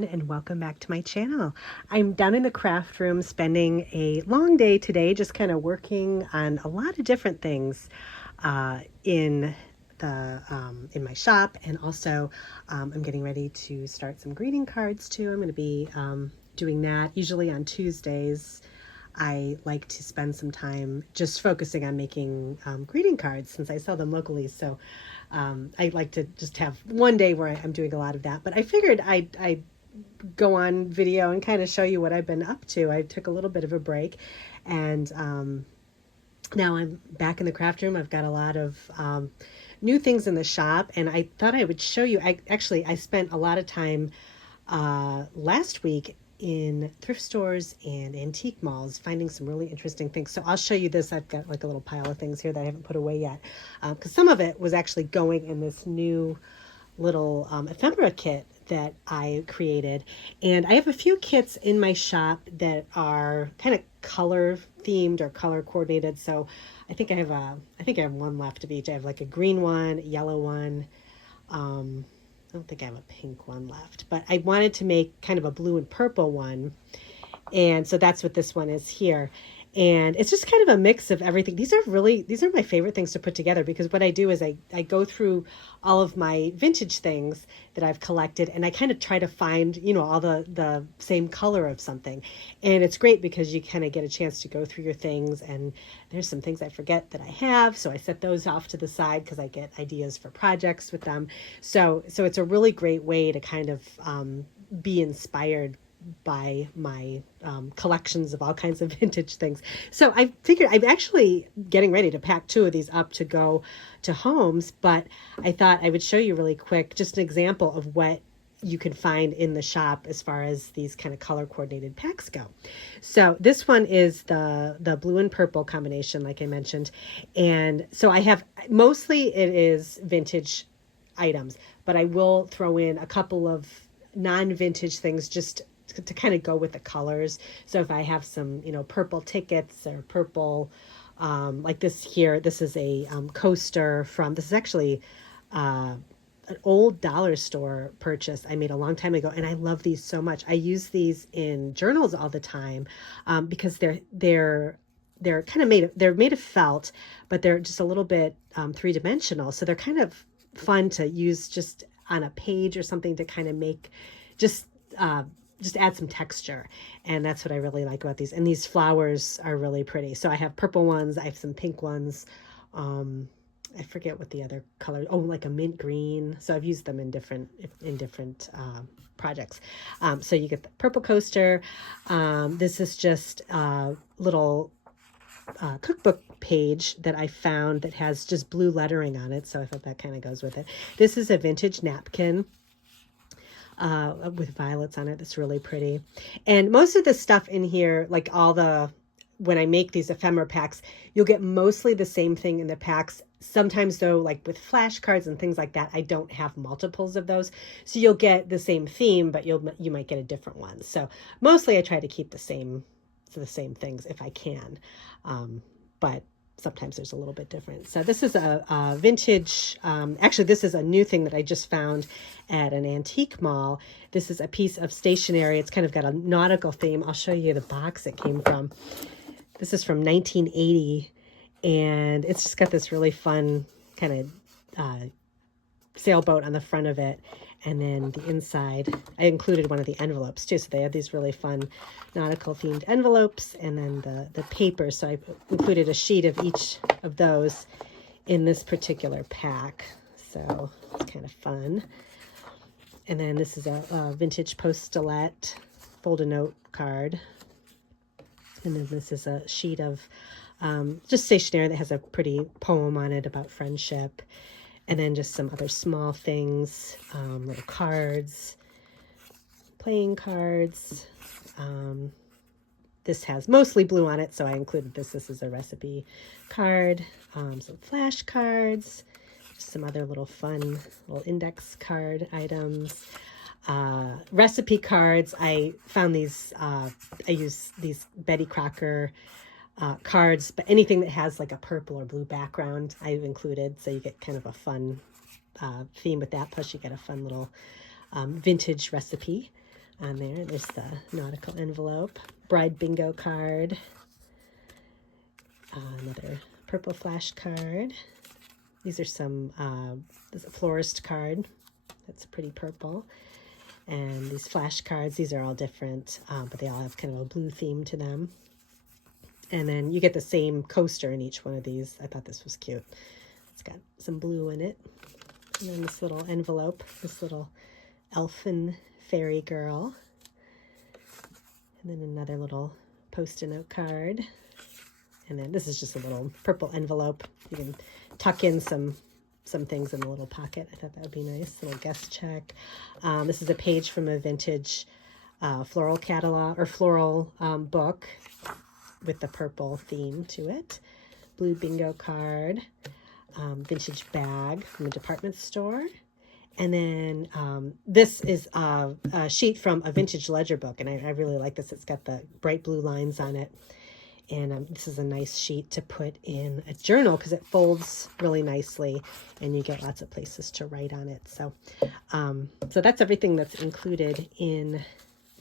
everyone, and welcome back to my channel. I'm down in the craft room spending a long day today, just kind of working on a lot of different things in my shop, and also I'm getting ready to start some greeting cards too. I'm going to be doing that usually on Tuesdays. I like to spend some time just focusing on making greeting cards since I sell them locally. So I like to just have one day where I'm doing a lot of that. But I figured I'd go on video and kind of show you what I've been up to. I took a little bit of a break, and now I'm back in the craft room. I've got a lot of new things in the shop, and I thought I would show you. I spent a lot of time last week in thrift stores and antique malls finding some really interesting things. So I'll show you this. I've got like a little pile of things here that I haven't put away yet, because some of it was actually going in this new little ephemera kit that I created. And I have a few kits in my shop that are kind of color themed or color coordinated. So I think I have one left of each. I have like a green one, a yellow one. I don't think I have a pink one left, but I wanted to make kind of a blue and purple one. And so that's what this one is here. And it's just kind of a mix of everything. These are my favorite things to put together, because what I do is I go through all of my vintage things that I've collected, and I kind of try to find, all the same color of something. And it's great because you kind of get a chance to go through your things, and there's some things I forget that I have. So I set those off to the side because I get ideas for projects with them. So it's a really great way to kind of be inspired by my collections of all kinds of vintage things. So I figured I'm actually getting ready to pack two of these up to go to homes, but I thought I would show you really quick just an example of what you can find in the shop as far as these kind of color coordinated packs go. So this one is the blue and purple combination, like I mentioned. And so I have, mostly it is vintage items, but I will throw in a couple of non-vintage things just to kind of go with the colors. So if I have some, purple tickets or purple, like this here, this is a coaster this is actually an old dollar store purchase I made a long time ago. And I love these so much. I use these in journals all the time because they're kind of they're made of felt, but they're just a little bit three-dimensional. So they're kind of fun to use just on a page or something to kind of make just add some texture. And that's what I really like about these. And these flowers are really pretty. So I have purple ones. I have some pink ones. I forget what the other color. Oh, like a mint green. So I've used them in different projects. So you get the purple coaster. This is just a little cookbook page that I found that has just blue lettering on it. So I thought that kind of goes with it. This is a vintage napkin with violets on it. That's really pretty. And most of the stuff in here, like when I make these ephemera packs, you'll get mostly the same thing in the packs. Sometimes though, like with flashcards and things like that, I don't have multiples of those. So you'll get the same theme, but you might get a different one. So mostly I try to keep the same things if I can. But sometimes there's a little bit different. So this is a vintage, actually this is a new thing that I just found at an antique mall. This is a piece of stationery. It's kind of got a nautical theme. I'll show you the box it came from. This is from 1980, and it's just got this really fun kind of sailboat on the front of it. And then the inside, I included one of the envelopes too. So they have these really fun nautical themed envelopes, and then the paper. So I included a sheet of each of those in this particular pack. So it's kind of fun. And then this is a vintage post-it fold-a-note card. And then this is a sheet of just stationery that has a pretty poem on it about friendship. And then just some other small things, little cards, playing cards. This has mostly blue on it, so I included this. This is a recipe card, some flashcards, some other little fun little index card items. Recipe cards, I found these, I use these Betty Crocker cards, but anything that has like a purple or blue background I've included, so you get kind of a fun theme with that. Plus you get a fun little vintage recipe on there. There's the nautical envelope, bride bingo card, another purple flash card. These are some, there's a florist card. That's pretty purple. And these flash cards, these are all different, but they all have kind of a blue theme to them. And then you get the same coaster in each one of these. I thought this was cute. It's got some blue in it. And then this little envelope, this little elfin fairy girl. And then another little post-it note card. And then this is just a little purple envelope. You can tuck in some things in the little pocket. I thought that would be nice. Little guest check. This is a page from a vintage floral catalog or floral book with the purple theme to it. Blue bingo card. Vintage bag from a department store. And then this is a sheet from a vintage ledger book, and I really like this. It's got the bright blue lines on it. And this is a nice sheet to put in a journal because it folds really nicely and you get lots of places to write on it. So, so that's everything that's included in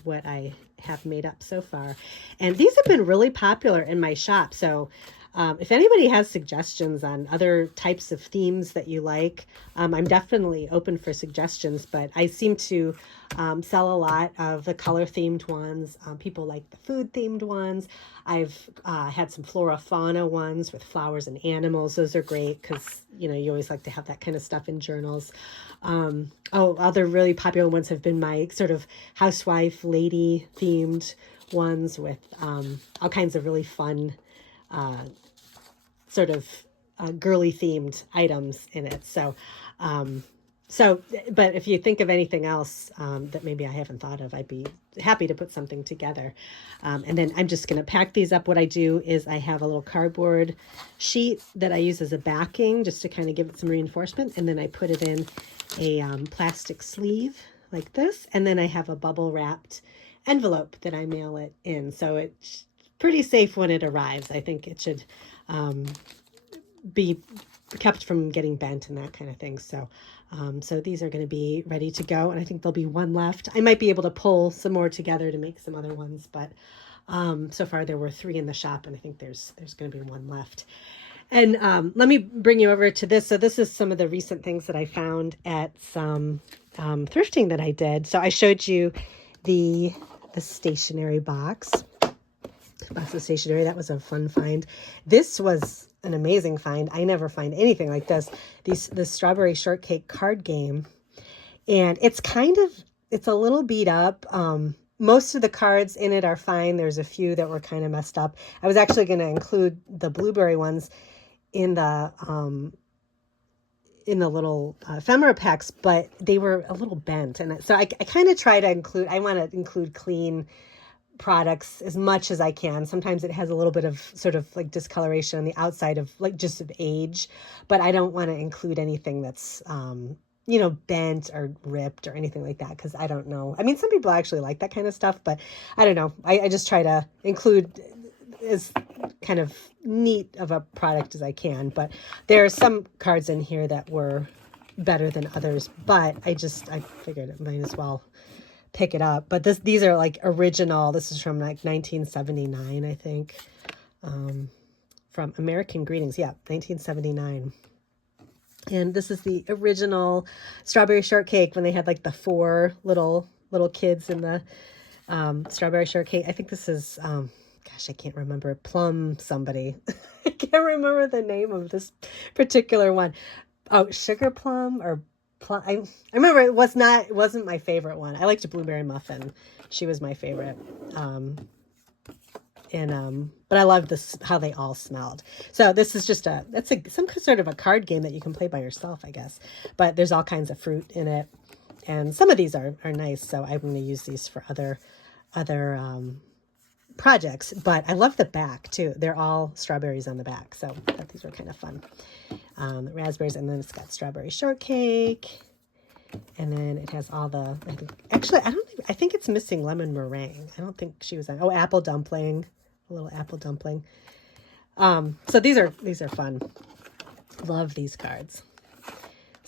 what I have made up so far. And these have been really popular in my shop. So if anybody has suggestions on other types of themes that you like, I'm definitely open for suggestions, but I seem to sell a lot of the color themed ones. People like the food themed ones. I've had some flora fauna ones with flowers and animals. Those are great because, you know, you always like to have that kind of stuff in journals. Other really popular ones have been my sort of housewife lady themed ones with all kinds of really fun sort of girly themed items in it. So, but if you think of anything else that maybe I haven't thought of, I'd be happy to put something together. And then I'm just going to pack these up. What I do is I have a little cardboard sheet that I use as a backing just to kind of give it some reinforcement. And then I put it in a plastic sleeve like this. And then I have a bubble wrapped envelope that I mail it in. So it's pretty safe when it arrives. I think it should be kept from getting bent and that kind of thing. So, so these are going to be ready to go. And I think there'll be one left. I might be able to pull some more together to make some other ones, but so far there were 3 in the shop, and I think there's going to be one left. And let me bring you over to this. So this is some of the recent things that I found at some thrifting that I did. So I showed you the stationery box of stationery. That was a fun find. This was an amazing find. I never find anything like this. The strawberry shortcake card game. And it's a little beat up. Most of the cards in it are fine. There's a few that were kind of messed up. I was actually going to include the blueberry ones in the little ephemera packs, but they were a little bent. And so I kind of try to I want to include clean products as much as I can. Sometimes it has a little bit of sort of like discoloration on the outside of like just of age, but I don't want to include anything that's, bent or ripped or anything like that. Cause I don't know. I mean, some people actually like that kind of stuff, but I don't know. I just try to include as kind of neat of a product as I can, but there are some cards in here that were better than others, but I figured it might as well pick it up. But these are like original. This is from like 1979, I think, from American Greetings. Yeah, 1979. And this is the original strawberry shortcake when they had like the 4 little kids in the strawberry shortcake. I think this is I can't remember, plum somebody. I can't remember the name of this particular one. Oh, sugar plum or plum. I remember it wasn't my favorite one. I liked a blueberry muffin. She was my favorite. But I love this, how they all smelled. So this is just some sort of a card game that you can play by yourself, I guess. But there's all kinds of fruit in it. And some of these are nice. So I'm going to use these for other projects. But I love the back too. They're all strawberries on the back. So I thought these were kind of fun. Raspberries, and then it's got strawberry shortcake. And then it has all the, I think it's missing lemon meringue. I don't think she was on. Oh, apple dumpling, a little apple dumpling. So these are fun. Love these cards.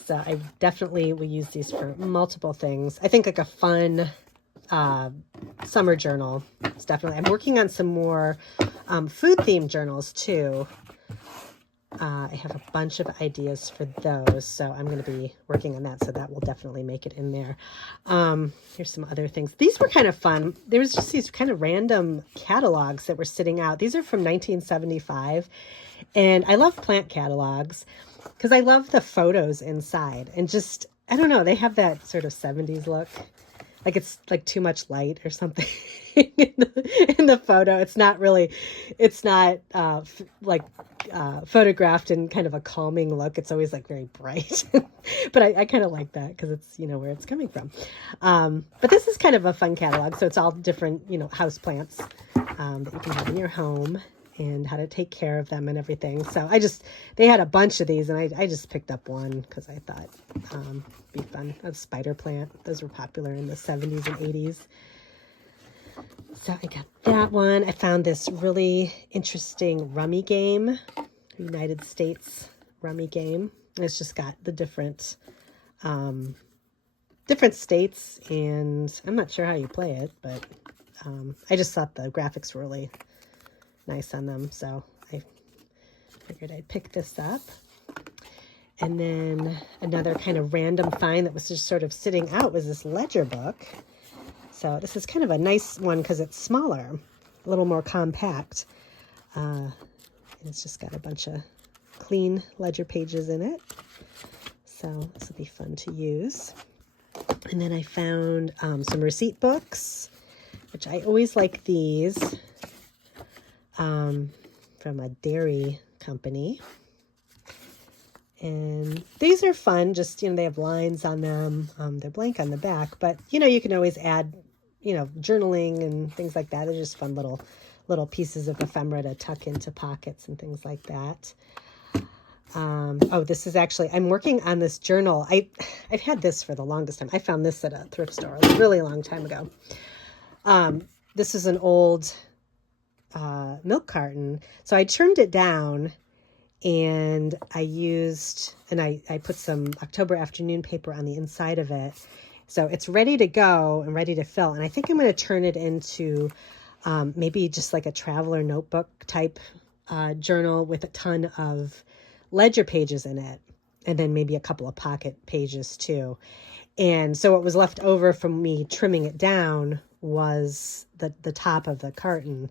So I definitely will use these for multiple things. I think like a fun summer journal. It's definitely, I'm working on some more food themed journals too. I have a bunch of ideas for those, so I'm going to be working on that, so that will definitely make it in there. Here's some other things. These were kind of fun. There was just these kind of random catalogs that were sitting out. These are from 1975, and I love plant catalogs because I love the photos inside, and just, I don't know, they have that sort of 70s look. Like it's like too much light or something in the photo. It's not really, it's not photographed in kind of a calming look. It's always like very bright. But I kind of like that because it's, you know, where it's coming from. But this is kind of a fun catalog. So it's all different, you know, house plants that you can have in your home and how to take care of them and everything. So they had a bunch of these, and I just picked up one because I thought it'd be fun. A spider plant. Those were popular in the 70s and 80s. So I got that one. I found this really interesting rummy game, United States rummy game. It's just got the different states, and I'm not sure how you play it, but I just thought the graphics were really nice on them, so I figured I'd pick this up. And then another kind of random find that was just sort of sitting out was this ledger book. So this is kind of a nice one because it's smaller, a little more compact. And it's just got a bunch of clean ledger pages in it. So this will be fun to use. And then I found some receipt books, which I always like these. From a dairy company, and these are fun. Just, you know, they have lines on them. They're blank on the back, but you know, you can always add, you know, journaling and things like that. They're just fun little pieces of ephemera to tuck into pockets and things like that. Oh, this is actually, I'm working on this journal. I've had this for the longest time. I found this at a thrift store a really long time ago. This is an old milk carton. So I turned it down, and I put some October afternoon paper on the inside of it. So it's ready to go and ready to fill. And I think I'm going to turn it into maybe just like a traveler notebook type journal with a ton of ledger pages in it. And then maybe a couple of pocket pages too. And so what was left over from me trimming it down was the top of the carton.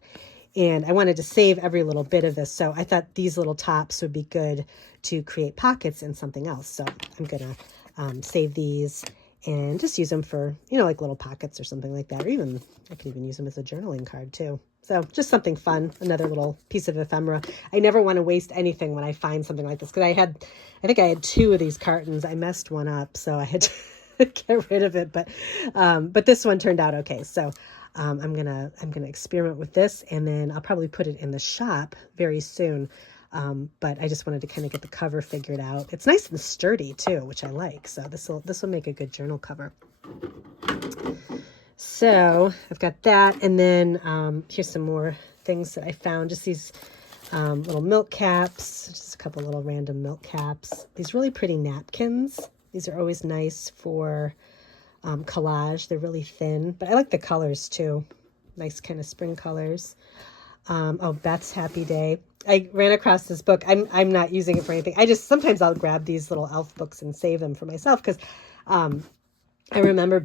And I wanted to save every little bit of this. So I thought these little tops would be good to create pockets in something else. So I'm going to save these and just use them for, you know, like little pockets or something like that. Or even, I could even use them as a journaling card too. So just something fun, another little piece of ephemera. I never want to waste anything when I find something like this. Because I think I had 2 of these cartons. I messed one up, so I had to get rid of it. But this one turned out okay. So I'm gonna experiment with this, and then I'll probably put it in the shop very soon. But I just wanted to kind of get the cover figured out. It's nice and sturdy too, which I like. So this will make a good journal cover. So I've got that, and then here's some more things that I found. Just these little milk caps, just a couple little random milk caps. These really pretty napkins. These are always nice for collage. They're really thin, but I like the colors too. Nice kind of spring colors. Oh, Beth's Happy Day. I ran across this book. I'm not using it for anything. Sometimes I'll grab these little elf books and save them for myself because I remember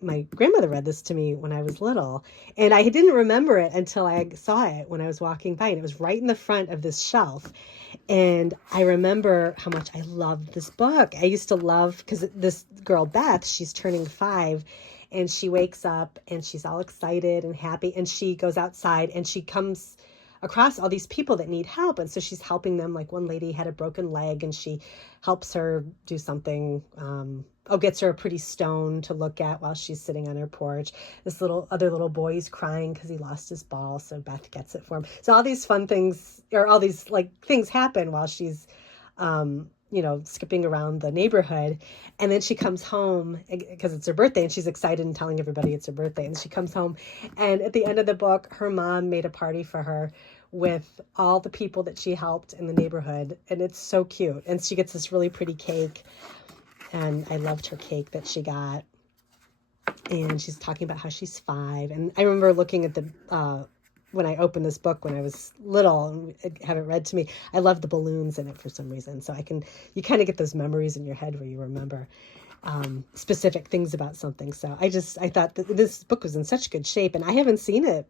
my grandmother read this to me when I was little, and I didn't remember it until I saw it when I was walking by, and it was right in the front of this shelf. And I remember how much I loved this book. I used to love, because this girl, Beth, she's turning 5, and she wakes up and she's all excited and happy, and she goes outside and she comes across all these people that need help. And so she's helping them. Like one lady had a broken leg, and she helps her do something, gets her a pretty stone to look at while she's sitting on her porch. This other little boy is crying because he lost his ball, so Beth gets it for him. So all these fun things, or all these like things happen while she's skipping around the neighborhood. And then she comes home because it's her birthday, and she's excited and telling everybody it's her birthday. And she comes home, and at the end of the book, her mom made a party for her with all the people that she helped in the neighborhood. And it's so cute. And she gets this really pretty cake. And I loved her cake that she got. and she's talking about how she's 5. And I remember looking at the when I opened this book when I was little and have it read to me. I love the balloons in it for some reason. So you kind of get those memories in your head where you remember specific things about something. So I thought that this book was in such good shape, and I haven't seen it,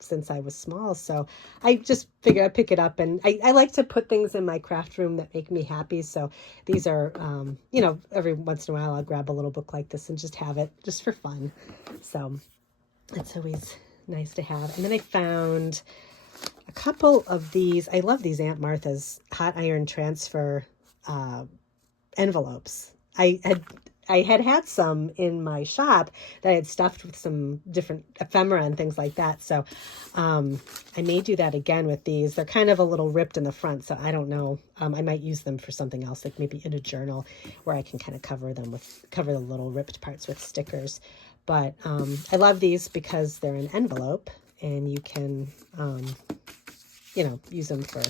since I was small. So I just figured I'd pick it up, and I like to put things in my craft room that make me happy. So these are, every once in a while I'll grab a little book like this and just have it just for fun. So it's always nice to have. And then I found a couple of these. I love these Aunt Martha's hot iron transfer envelopes. I had some in my shop that I had stuffed with some different ephemera and things like that. So I may do that again with these. They're kind of a little ripped in the front, so I don't know. I might use them for something else, like maybe in a journal where I can kind of cover the little ripped parts with stickers. But I love these because they're an envelope, and you can, use them for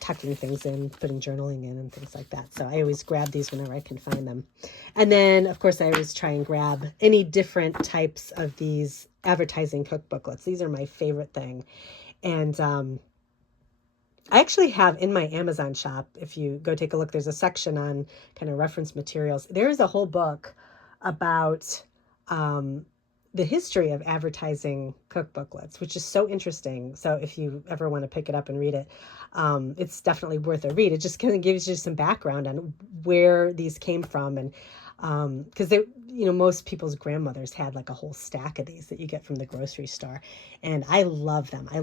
tucking things in, putting journaling in and things like that. So I always grab these whenever I can find them. And then, of course, I always try and grab any different types of these advertising cookbooklets. These are my favorite thing. And I actually have in my Amazon shop, if you go take a look, there's a section on kind of reference materials. There's a whole book about the history of advertising cookbooklets, which is so interesting. So if you ever want to pick it up and read it, it's definitely worth a read. It just kind of gives you some background on where these came from. And because most people's grandmothers had like a whole stack of these that you get from the grocery store. And I love them. I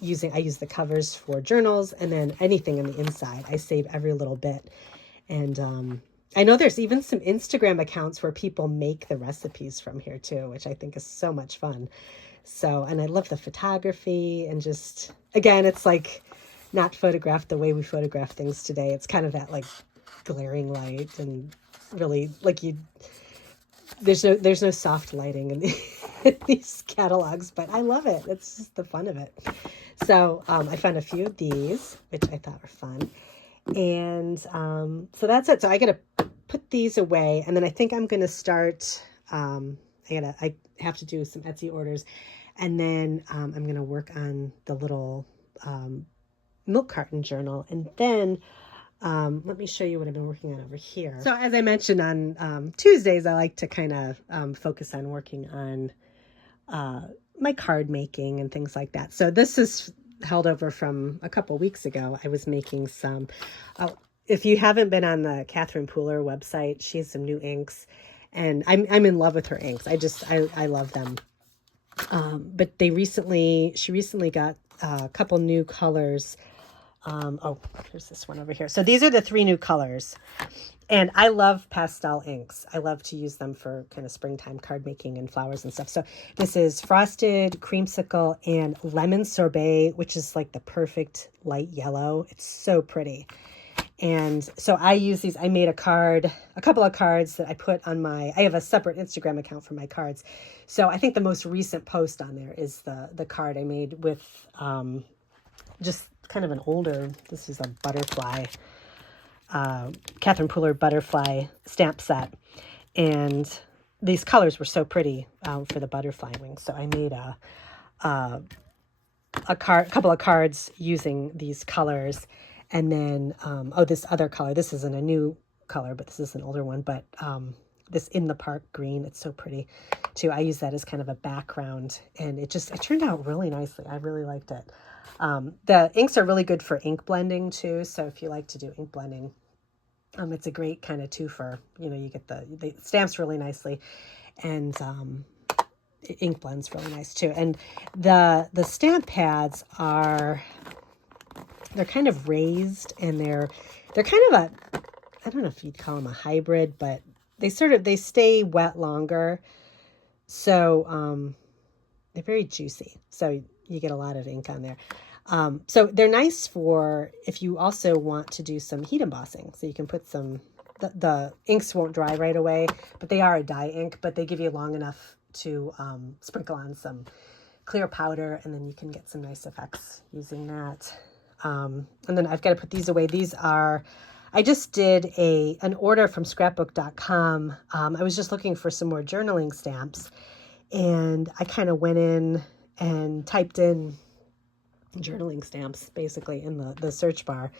use the covers for journals, and then anything on the inside, I save every little bit. And I know there's even some Instagram accounts where people make the recipes from here too, which I think is so much fun. So, and I love the photography, and just, again, it's like not photographed the way we photograph things today. It's kind of that like glaring light, and really like there's no soft lighting in these catalogs, but I love it. It's just the fun of it. So I found a few of these, which I thought were fun. And so that's it. So I got to put these away, and then I think I'm going to start, I have to do some Etsy orders, and then I'm going to work on the little milk carton journal. And then let me show you what I've been working on over here. So as I mentioned, on Tuesdays, I like to kind of focus on working on my card making and things like that. So this is held over from a couple weeks ago. I was making some, if you haven't been on the Catherine Pooler website, she has some new inks, and I'm in love with her inks. I love them. But she recently got a couple new colors. Here's this one over here. So these are the 3 new colors, and I love pastel inks. I love to use them for kind of springtime card making and flowers and stuff. So this is Frosted Creamsicle and Lemon Sorbet, which is like the perfect light yellow. It's so pretty. And so I use these. I made a couple of cards that I put on I have a separate Instagram account for my cards. So I think the most recent post on there is the card I made with just kind of an older, this is a butterfly, Catherine Pooler butterfly stamp set. And these colors were so pretty for the butterfly wings. So I made a couple of cards using these colors. And then, this other color, this isn't a new color, but this is an older one, but this In the Park green, it's so pretty too. I use that as kind of a background, and it turned out really nicely. I really liked it. The inks are really good for ink blending too. So if you like to do ink blending, it's a great kind of twofer. You get the stamps really nicely, and ink blends really nice too. And the stamp pads they're kind of raised, and they're kind of I don't know if you'd call them a hybrid, but they stay wet longer. So they're very juicy. So you get a lot of ink on there. So they're nice for if you also want to do some heat embossing. So you can put the inks won't dry right away, but they are a dye ink, but they give you long enough to sprinkle on some clear powder, and then you can get some nice effects using that. And then I've got to put these away. These are, I just did an order from scrapbook.com. I was just looking for some more journaling stamps, and I kind of went in and typed in journaling stamps basically in the search bar,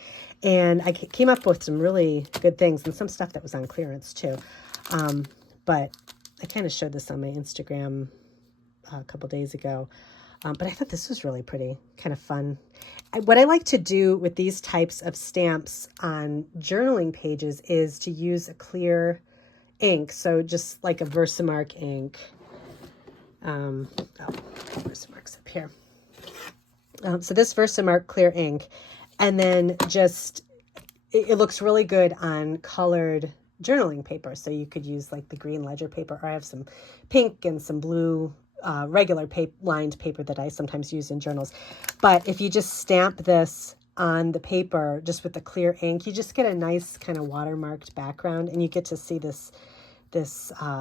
and I came up with some really good things and some stuff that was on clearance too. But I kind of showed this on my Instagram a couple days ago. But I thought this was really pretty, kind of fun. What I like to do with these types of stamps on journaling pages is to use a clear ink. So just like a Versamark ink. Versamark's up here. So this Versamark clear ink. And then just, it looks really good on colored journaling paper. So you could use like the green ledger paper, or I have some pink and some blue regular lined paper that I sometimes use in journals. But if you just stamp this on the paper just with the clear ink, you just get a nice kind of watermarked background, and you get to see this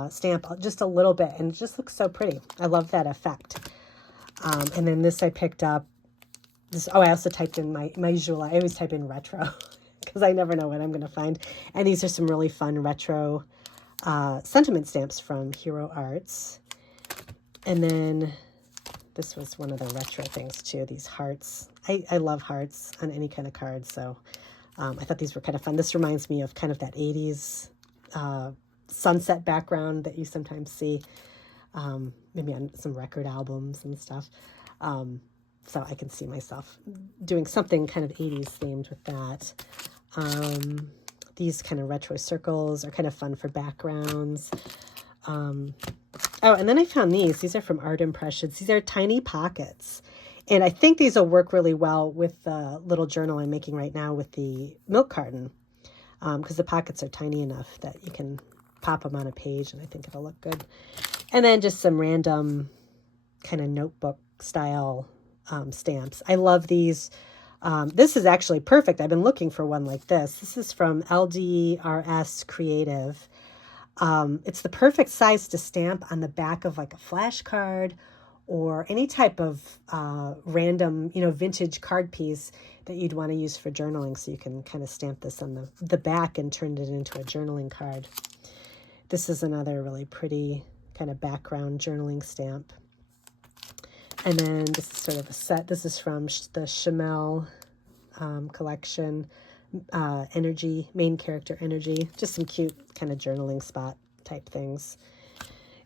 stamp just a little bit, and it just looks so pretty. I love that effect. And then this I picked up. I also typed in my usual, I always type in retro because I never know what I'm going to find. And these are some really fun retro sentiment stamps from Hero Arts. And then this was one of the retro things too, these hearts. I love hearts on any kind of card, so I thought these were kind of fun. This reminds me of kind of that 80s sunset background that you sometimes see, maybe on some record albums and stuff. So I can see myself doing something kind of 80s themed with that. These kind of retro circles are kind of fun for backgrounds. And then I found these. These are from Art Impressions. These are tiny pockets. And I think these will work really well with the little journal I'm making right now with the milk carton, because the pockets are tiny enough that you can pop them on a page, and I think it'll look good. And then just some random kind of notebook style stamps. I love these. This is actually perfect. I've been looking for one like this. This is from LDRS Creative. It's the perfect size to stamp on the back of like a flashcard or any type of random, vintage card piece that you'd want to use for journaling. So you can kind of stamp this on the back and turn it into a journaling card. This is another really pretty kind of background journaling stamp. And then this is sort of a set. This is from the Chamel collection. Energy, main character energy, just some cute kind of journaling spot type things.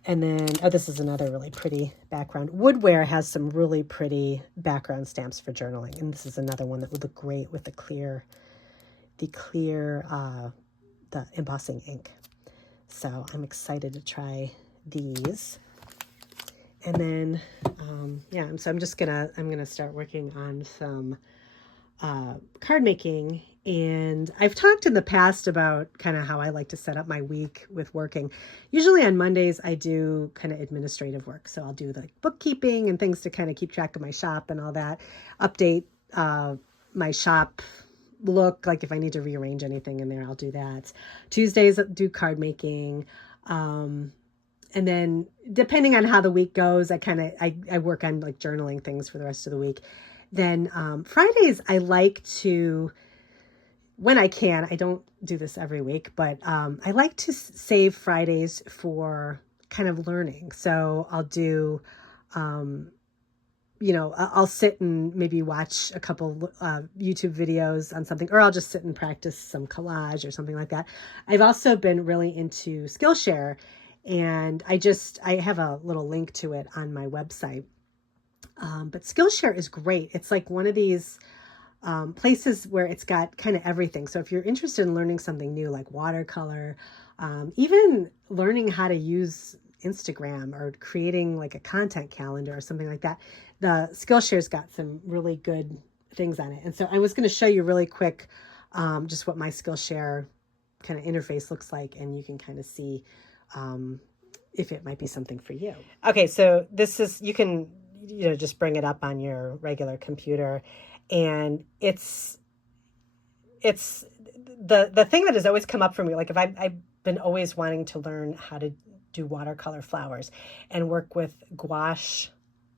And then, this is another really pretty background. Woodware has some really pretty background stamps for journaling, and this is another one that would look great with the embossing ink. So I'm excited to try these. And then, so I'm gonna start working on some card making. And I've talked in the past about kind of how I like to set up my week with working. Usually on Mondays, I do kind of administrative work. So I'll do like bookkeeping and things to kind of keep track of my shop and all that. Update my shop look, like if I need to rearrange anything in there, I'll do that. Tuesdays, do card making. And then depending on how the week goes, I work on like journaling things for the rest of the week. Then Fridays, I like to, when I can, I don't do this every week, but I like to save Fridays for kind of learning. So I'll do, I'll sit and maybe watch a couple YouTube videos on something, or I'll just sit and practice some collage or something like that. I've also been really into Skillshare, and I have a little link to it on my website. But Skillshare is great. It's like one of these places where it's got kind of everything. So if you're interested in learning something new, like watercolor, even learning how to use Instagram or creating like a content calendar or something like that, the Skillshare's got some really good things on it. And so I was going to show you really quick just what my Skillshare kind of interface looks like, and you can kind of see if it might be something for you. Okay, so this is, you can just bring it up on your regular computer, and it's the thing that has always come up for me. Like if I've been always wanting to learn how to do watercolor flowers and work with gouache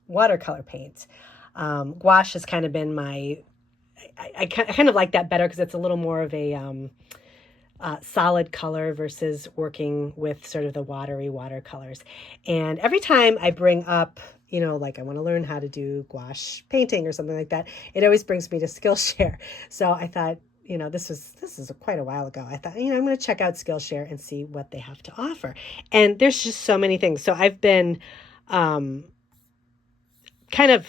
watercolor paint. Gouache has kind of been I kind of like that better because it's a little more of a solid color versus working with sort of the watery watercolors. And every time I bring up, like I want to learn how to do gouache painting or something like that, it always brings me to Skillshare. So I thought, this is quite a while ago. I thought, I'm going to check out Skillshare and see what they have to offer. And there's just so many things. So I've been kind of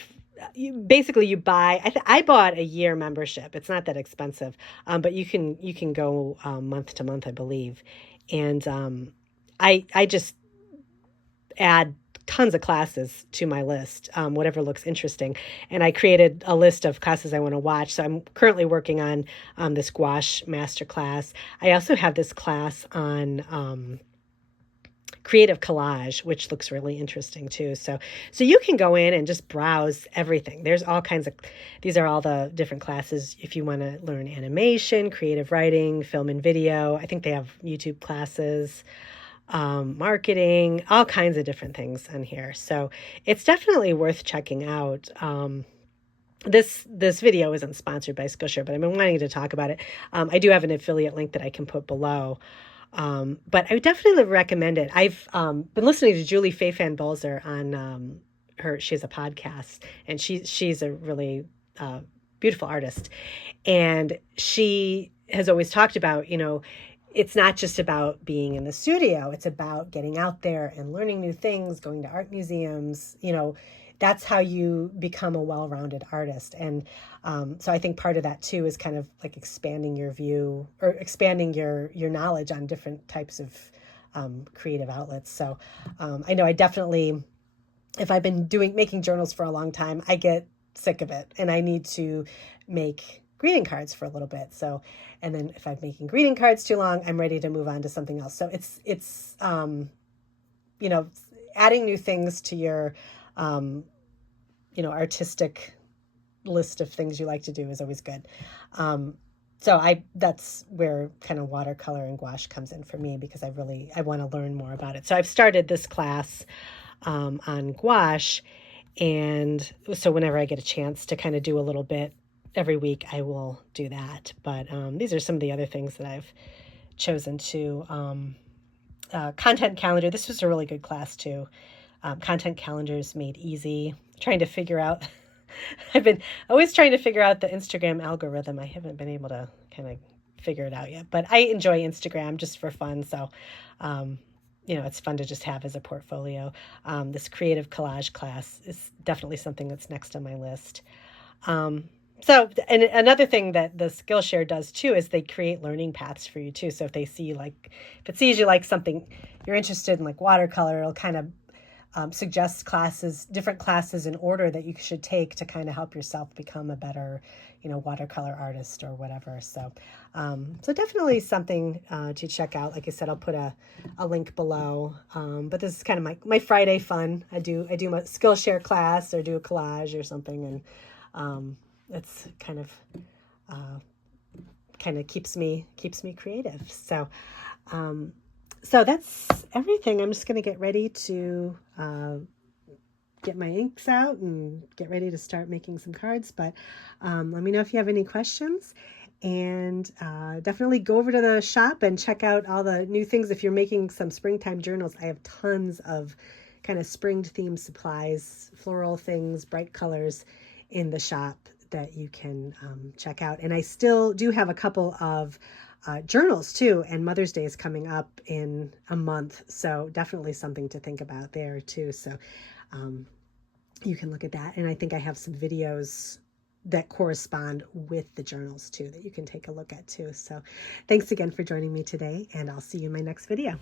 basically you buy, I bought a year membership. It's not that expensive, but you can go month to month, I believe. And I just add tons of classes to my list, whatever looks interesting. And I created a list of classes I want to watch. So I'm currently working on this gouache masterclass. I also have this class on creative collage, which looks really interesting too. So you can go in and just browse everything. There's all kinds of, these are all the different classes. If you want to learn animation, creative writing, film and video, I think they have YouTube classes, marketing, all kinds of different things on here. So it's definitely worth checking out. This video isn't sponsored by Skillshare, but I've been wanting to talk about it. I do have an affiliate link that I can put below. But I would definitely recommend it. I've been listening to Julie Fay-Fan-Bolzer on she has a podcast, and she's a really beautiful artist. And she has always talked about, it's not just about being in the studio. It's about getting out there and learning new things, going to art museums, that's how you become a well-rounded artist. And so I think part of that too is kind of like expanding your view or expanding your knowledge on different types of creative outlets. So I know I definitely, if I've been making journals for a long time, I get sick of it and I need to make greeting cards for a little bit. So, and then if I'm making greeting cards too long, I'm ready to move on to something else. So it's adding new things to your artistic list of things you like to do is always good. So that's where kind of watercolor and gouache comes in for me, because I want to learn more about it. So I've started this class on gouache, and so whenever I get a chance to kind of do a little bit every week, I will do that. But these are some of the other things that I've chosen to. Content calendar. This was a really good class too. Content calendars made easy. Trying to figure out, I've been always trying to figure out the Instagram algorithm. I haven't been able to kind of figure it out yet, but I enjoy Instagram just for fun. So, it's fun to just have as a portfolio. This creative collage class is definitely something that's next on my list. So, and another thing that the Skillshare does too is they create learning paths for you too. So if it sees you like something you're interested in, like watercolor, it'll kind of suggest different classes in order that you should take to kind of help yourself become a better, watercolor artist or whatever. So, so definitely something to check out. Like I said, I'll put a link below. But this is kind of my Friday fun. I do my Skillshare class or do a collage or something, and it's kind of keeps me creative. So, so that's everything. I'm just going to get ready to get my inks out and get ready to start making some cards. But let me know if you have any questions, and definitely go over to the shop and check out all the new things. If you're making some springtime journals, I have tons of kind of spring themed supplies, floral things, bright colors in the shop that you can check out. And I still do have a couple of journals too, and Mother's Day is coming up in a month, so definitely something to think about there too. So you can look at that, and I think I have some videos that correspond with the journals too that you can take a look at too. So thanks again for joining me today, and I'll see you in my next video.